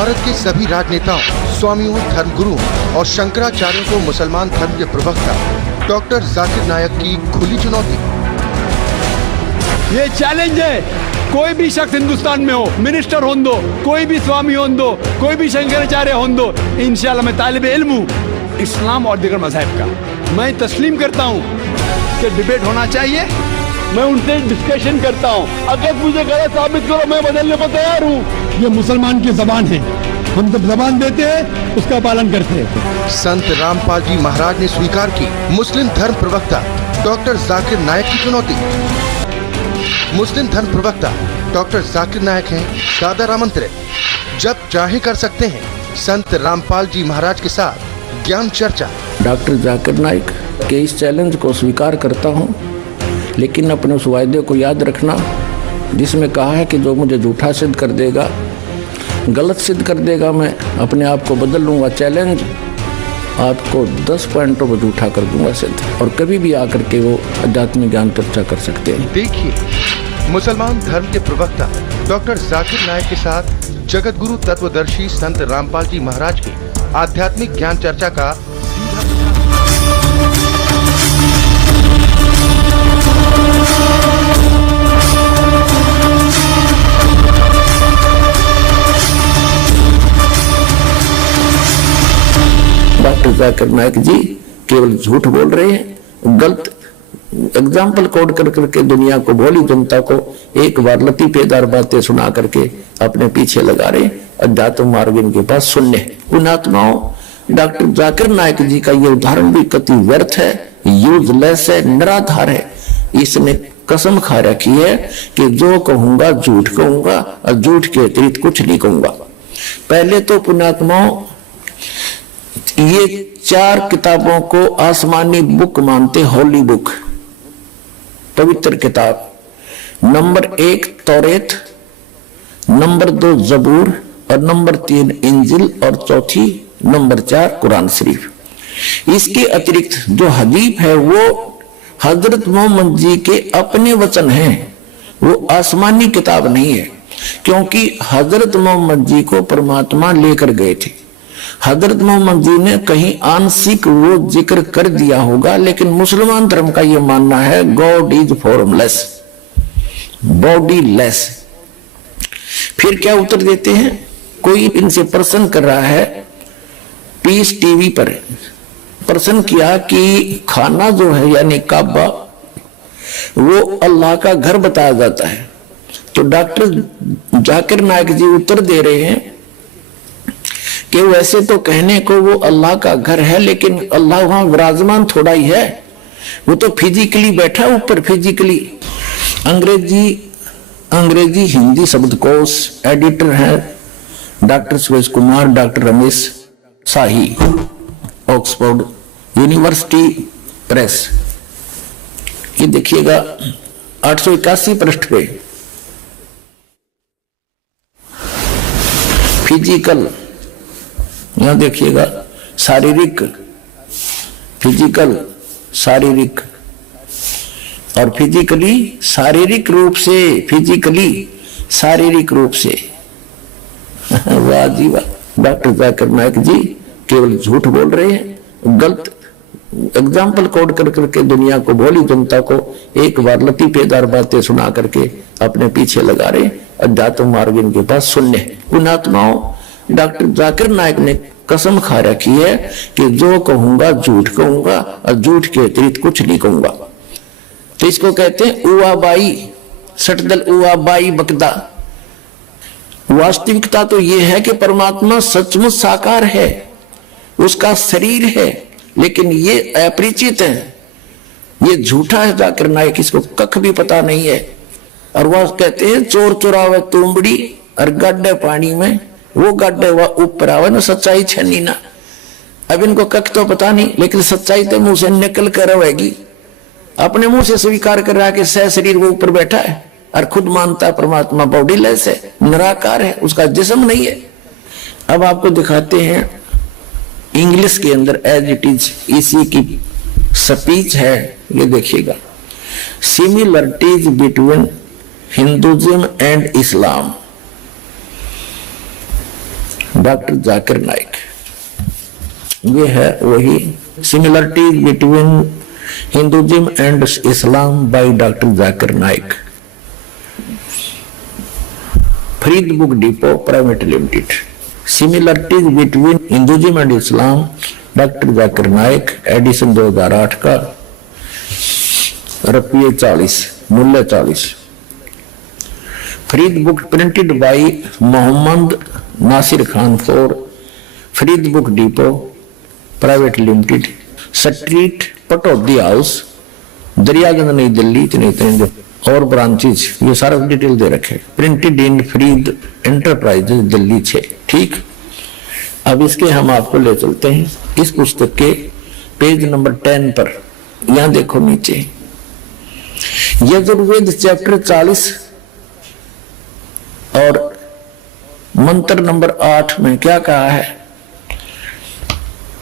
भारत के सभी राजनेताओं, स्वामियों, धर्मगुरुओं और शंकराचार्यों को मुसलमान धर्म के प्रवक्ता डॉक्टर जाकिर नायक की खुली चुनौती। ये चैलेंज है, कोई भी शख्स हिंदुस्तान में हो, मिनिस्टर हों दो, कोई भी स्वामी हों दो, कोई भी शंकराचार्य हों दो, इंशाल्लाह मैं तालिबे इल्म हूँ इस्लाम और दीगर मज़हब का। मैं तस्लीम करता हूँ कि डिबेट होना चाहिए, मैं उनसे डिस्कशन करता हूँ। अगर मुझे गलत साबित करो, मैं बदलने को तैयार हूँ। ये मुसलमान की जबान है, हम जब जबान देते हैं उसका पालन करते हैं। संत रामपाल जी महाराज ने स्वीकार की मुस्लिम धर्म प्रवक्ता डॉक्टर जाकिर नायक की चुनौती। मुस्लिम धर्म प्रवक्ता डॉक्टर जाकिर नायक हैं सादर आमंत्रित, जब चाहे कर सकते हैं संत रामपाल जी महाराज के साथ ज्ञान चर्चा। डॉक्टर जाकिर नायक के इस चैलेंज को स्वीकार करता हूँ, लेकिन अपने उस वायदे को याद रखना जिसमें कहा है कि जो मुझे झूठा सिद्ध कर देगा, गलत सिद्ध कर देगा, मैं अपने आप को बदल लूँगा। चैलेंज आपको 10 पॉइंटों पर झूठा कर दूंगा सिद्ध, और कभी भी आकर के वो आध्यात्मिक ज्ञान चर्चा कर सकते हैं। देखिए मुसलमान धर्म के प्रवक्ता डॉक्टर जाकिर नायक के साथ जगत गुरु तत्वदर्शी संत रामपाल जी महाराज की आध्यात्मिक ज्ञान चर्चा का डॉक्टर जाकिर नायक जी केवल झूठ बोल रहे हैं, गलत एग्जाम्पल कोड कर करके दुनिया को, भोली जनता को एक बार लतीफेदार बातें सुना करके अपने पीछे लगा रहे हैं। अध्यात्म मार्ग इनके पास शून्य है। पुण्यात्माओं, डॉक्टर जाकिर नायक जी का ये उदाहरण भी कति व्यर्थ है, यूजलेस है, निराधार है। इसने कसम खा रखी है कि जो कहूंगा झूठ कहूंगा और झूठ के अतिरिक्त कुछ नहीं कहूंगा। पहले तो पुण्यात्माओं, ये 4 किताबों को आसमानी बुक मानते, होली बुक, पवित्र किताब। नंबर 1 तौरेत, नंबर 2 जबूर, और नंबर 3 इंजिल, और चौथी नंबर 4 कुरान शरीफ। इसके अतिरिक्त जो हदीस है वो हजरत मोहम्मद जी के अपने वचन हैं, वो आसमानी किताब नहीं है, क्योंकि हजरत मोहम्मद जी को परमात्मा लेकर गए थे। हजरत मोहम्मद जी ने कहीं आंशिक वो जिक्र कर दिया होगा, लेकिन मुसलमान धर्म का ये मानना है God is formless, body less. फिर क्या उत्तर देते हैं? कोई इनसे प्रश्न कर रहा है, पीस टीवी पर प्रश्न किया कि खाना जो है यानी काबा, वो अल्लाह का घर बताया जाता है। तो डॉक्टर जाकिर नायक जी उत्तर दे रहे हैं कि वैसे तो कहने को वो अल्लाह का घर है, लेकिन अल्लाह वहां विराजमान थोड़ा ही है, वो तो फिजिकली बैठा ऊपर, फिजिकली। अंग्रेजी हिंदी शब्दकोश एडिटर है डॉक्टर सुरेश कुमार, डॉक्टर रमेश शाही, ऑक्सफोर्ड यूनिवर्सिटी प्रेस। ये देखिएगा 881 पृष्ठ पे फिजिकल, यहां देखिएगा शारीरिक, फिजिकल शारीरिक, और फिजिकली शारीरिक रूप से, फिजिकली शारीरिक रूप से। वाह जी वाह, डॉक्टर जाकिर नायक जी केवल झूठ बोल रहे हैं, गलत एग्जाम्पल कोड कर करके दुनिया को, भोली जनता को एक बार लतीफेदार बातें सुना करके अपने पीछे लगा रहे। अध्यात्म मार्ग इनके पास शून्य है। पुण्यात्माओं, डॉक्टर जाकिर नायक ने कसम खा रखी है कि जो कहूंगा झूठ कहूंगा और झूठ के अतिरिक्त कुछ नहीं कहूंगा। तो इसको कहते हैं उवाबाई, सटदल उवाबाई बकदा। वास्तविकता तो यह है कि परमात्मा सचमुच साकार है, उसका शरीर है, लेकिन ये अपरिचित है, ये झूठा है। जाकिर नायक इसको कख भी पता नहीं है। और वह कहते हैं चोर चुरावे तुमबड़ी और गड्ढे पानी में, वो गड्ढे वह ऊपर आवे ना, सच्चाई छनी ना। अब इनको कख तो पता नहीं, लेकिन सच्चाई तो मुंह से निकल कर रहेगी। अपने मुंह से स्वीकार कर रहा है कि सह शरीर वो ऊपर बैठा है, और खुद मानता है परमात्मा बॉडीलेस है, निराकार है, उसका जिस्म नहीं है। अब आपको दिखाते हैं इंग्लिश के अंदर एज इट इज, इसी की स्पीच है, ये देखिएगा। Similarities between Hinduism and Islam. Doctor Zakir Naik. ये है वही similarities between Hinduism and Islam by doctor Zakir Naik, Farid book depot private limited. Similarities between Hinduism and Islam doctor Zakir Naik, edition 2008 का, रुपये 40, मूल्य 40। Farid book printed by Mohammad Nasir Khan for Farid book depot private limited, street Pataudi house, Daryaganj New Delhi, इतने और branches, ये सारा डिटेल दे रखे। Printed in Farid enterprises Delhi 6। ठीक, अब इसके हम आपको ले चलते हैं इस पुस्तक के पेज नंबर 10 पर। यहां देखो नीचे यजुर्वेद चैप्टर 40 और मंत्र नंबर 8 में क्या कहा है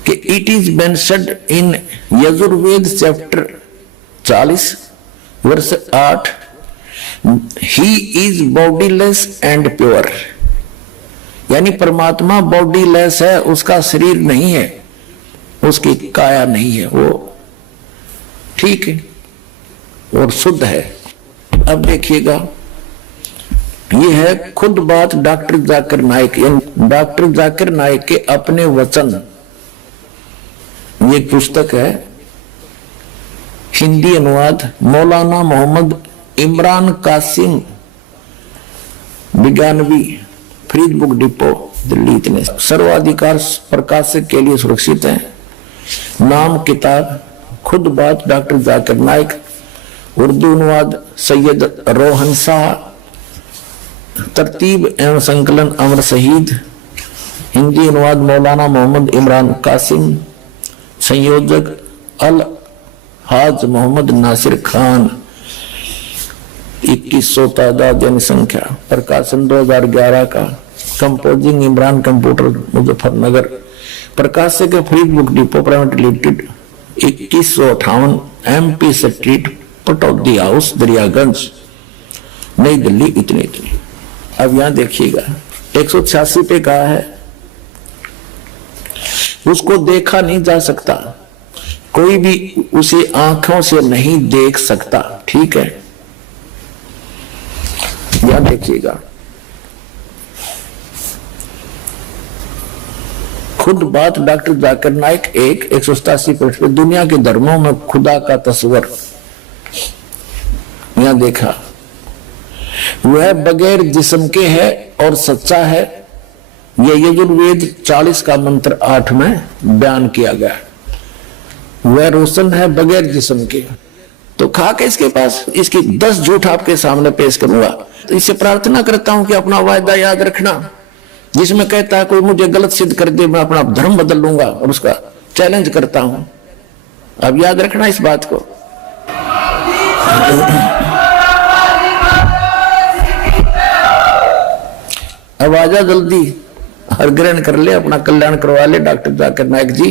कि it is mentioned in Yajurveda chapter 40 वर्ष 8, he is bodiless and pure, यानी परमात्मा बॉडीलेस है, उसका शरीर नहीं है, उसकी काया नहीं है, वो ठीक है और शुद्ध है। अब देखिएगा, ये है खुद बात डॉक्टर जाकिर नाइक, डॉक्टर जाकिर नाइक के अपने वचन। ये पुस्तक है, हिंदी अनुवाद मौलाना मोहम्मद इमरान कासिम विज्ञानवी, फरीद बुक डिपो दिल्ली, इतने। सर्वाधिकार प्रकाशक के लिए सुरक्षित है। नाम किताब खुद बात डॉक्टर जाकिर नाइक, उर्दू अनुवाद सैयद रोहन शाह, तरतीब एवं संकलन अमर शहीद, हिंदी अनुवाद मौलाना मोहम्मद इमरान कासिम, संयोजक अल हाज मोहम्मद नासिर खान, 2100 तादाद जनसंख्या, प्रकाशन 2011 का, कंपोजिंग इमरान कंप्यूटर मुजफ्फरनगर, प्रकाशक Farid book depot private limited, 2158 MP street Pataudi house Daryaganj New Delhi, इतने। अब यहां देखिएगा 186 पे कहा है उसको देखा नहीं जा सकता, कोई भी उसे आंखों से नहीं देख सकता। ठीक है, यहां देखिएगा खुद बात डॉक्टर जाकिर नाइक 187 पृष्ठ पे, दुनिया के धर्मों में खुदा का तस्वर। यहां देखा वह बगैर जिस्म के है और सच्चा है, यह यजुर्वेद 40 का मंत्र 8 में बयान किया गया। वह रोशन है बगैर जिस्म के। तो खाक इसके पास, इसकी 10 झूठ आपके सामने पेश करूंगा। तो इससे प्रार्थना करता हूं कि अपना वायदा याद रखना, जिसमें कहता है कोई मुझे गलत सिद्ध कर दे मैं अपना धर्म बदल लूंगा, और उसका चैलेंज करता हूं। अब याद रखना इस बात को। अब आजा जल्दी, हर ग्रहण कर ले, अपना कल्याण करवा ले डॉक्टर जाकिर नाइक जी।